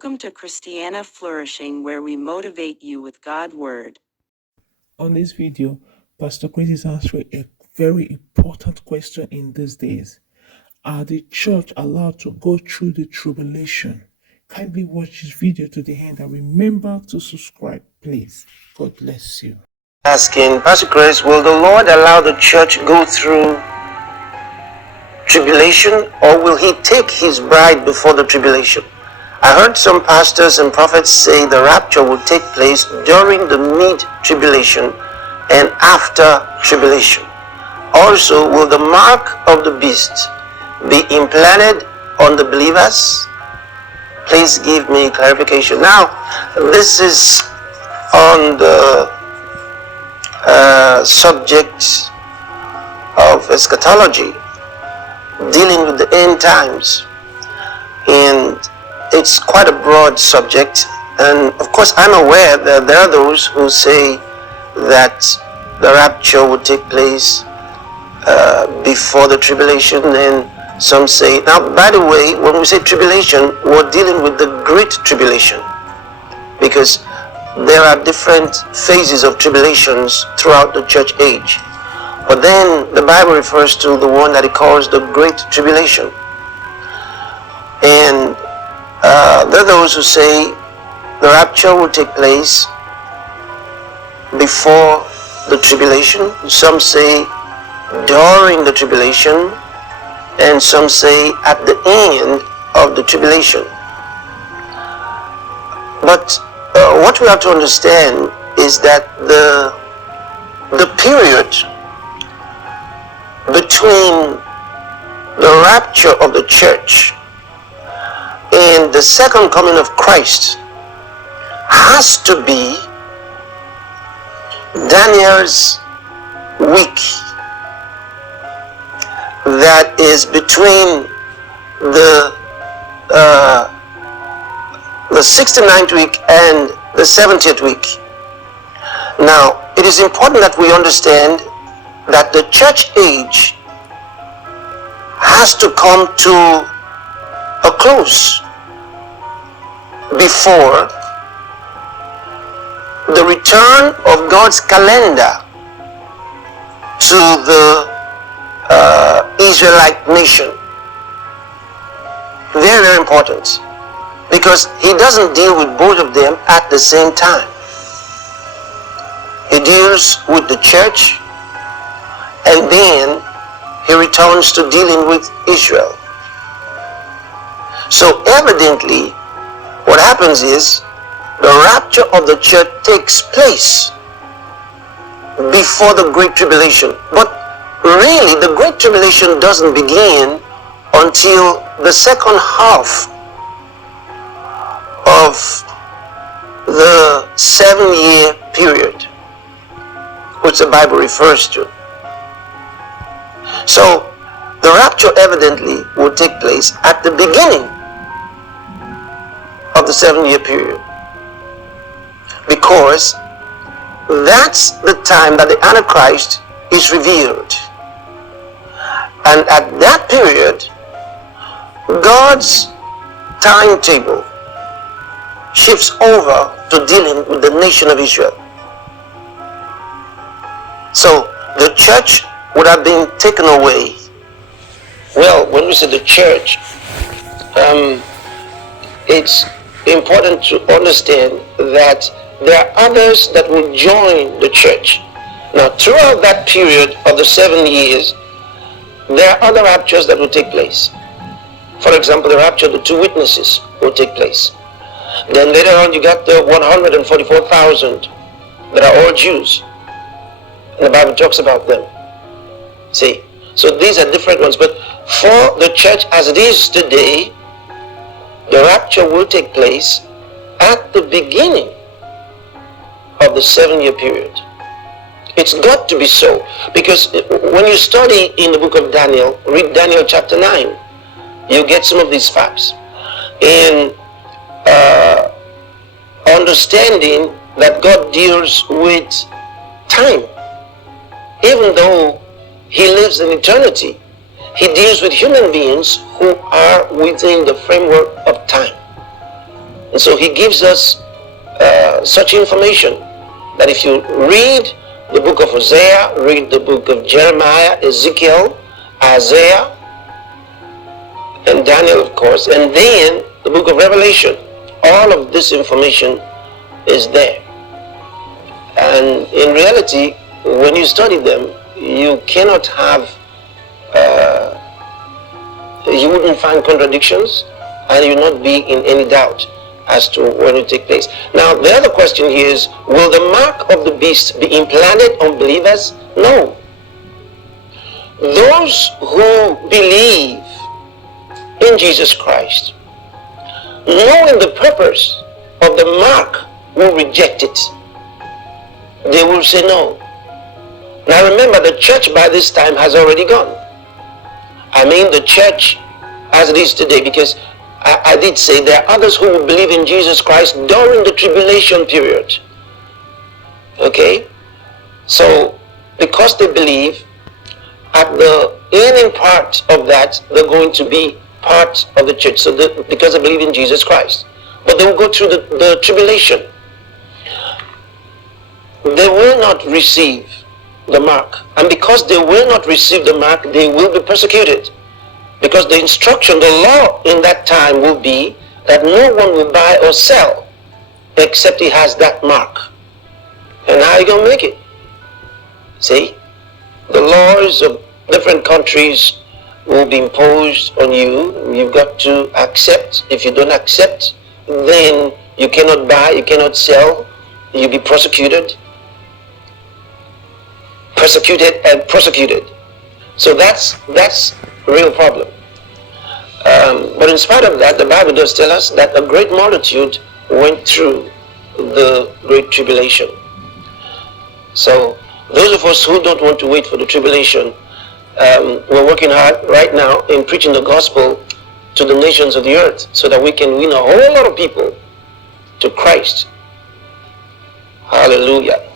Welcome to Christiana Flourishing, where we motivate you with God's Word. On this video, Pastor Chris is answering a very important question in these days. Are the church allowed to go through the tribulation? Kindly watch this video to the end and remember to subscribe, please. God bless you. Asking, Pastor Chris, will the Lord allow the church go through tribulation, or will he take his bride before the tribulation? I heard some pastors and prophets say the rapture will take place during the mid-tribulation and after tribulation. Also, will the mark of the beast be implanted on the believers? Please give me clarification. Now, this is on the subject of eschatology, dealing with the end times, and it's quite a broad subject. And of course, I'm aware that there are those who say that the rapture will take place before the tribulation, and some say, now by the way, when we say tribulation, we're dealing with the great tribulation, because there are different phases of tribulations throughout the church age. But then the Bible refers to the one that it calls the great tribulation. And there are those who say the rapture will take place before the tribulation. Some say during the tribulation, and some say at the end of the tribulation. But what we have to understand is that the period between the rapture of the church and the second coming of Christ has to be Daniel's week, that is between the 69th week and the 70th week. Now, it is important that we understand that the church age has to come to a close before the return of God's calendar to the Israelite nation. Very, very important, because he doesn't deal with both of them at the same time. He deals with the church, and then he returns to dealing with Israel. So evidently, what happens is the rapture of the church takes place before the Great Tribulation. But really, the Great Tribulation doesn't begin until the second half of the 7-year period, which the Bible refers to. So, the rapture evidently will take place at the beginning of the 7-year period, because that's the time that the Antichrist is revealed. And at that period, God's timetable shifts over to dealing with the nation of Israel. So the church would have been taken away. Well, when we say the church, it's important to understand that there are others that will join the church. Now, throughout that period of the 7 years, there are other raptures that will take place. For example, the rapture of the 2 witnesses will take place. Then later on, you got the 144,000 that are all Jews. And the Bible talks about them. See, so these are different ones. But for the church as it is today, the rapture will take place at the beginning of the 7-year period. It's got to be so, because when you study in the book of Daniel, read Daniel chapter 9, you get some of these facts. In understanding that God deals with time, even though he lives in eternity, he deals with human beings who are within the framework of time. And so he gives us such information that if you read the book of Hosea, read the book of Jeremiah, Ezekiel, Isaiah, and Daniel, of course, and then the book of Revelation, all of this information is there. And in reality, when you study them, you cannot have, you wouldn't find contradictions, and you will not be in any doubt as to when it take place. Now, the other question here is, will the mark of the beast be implanted on believers? No. Those who believe in Jesus Christ, knowing the purpose of the mark, will reject it. They will say no. Now remember, the church by this time has already gone. I mean the church as it is today, because I did say there are others who will believe in Jesus Christ during the tribulation period. Okay? So, because they believe, at the ending part of that, they're going to be part of the church. So, because they believe in Jesus Christ. But they will go through the tribulation. They will not receive the mark. And because they will not receive the mark, they will be persecuted. Because the instruction, the law in that time will be that no one will buy or sell except he has that mark. And how are you going to make it? See? The laws of different countries will be imposed on you. You've got to accept. If you don't accept, then you cannot buy, you cannot sell. You'll be persecuted. Persecuted and prosecuted. So that's a real problem. But in spite of that, the Bible does tell us that a great multitude went through the great tribulation. So those of us who don't want to wait for the tribulation, we're working hard right now in preaching the gospel to the nations of the earth so that we can win a whole lot of people to Christ. Hallelujah.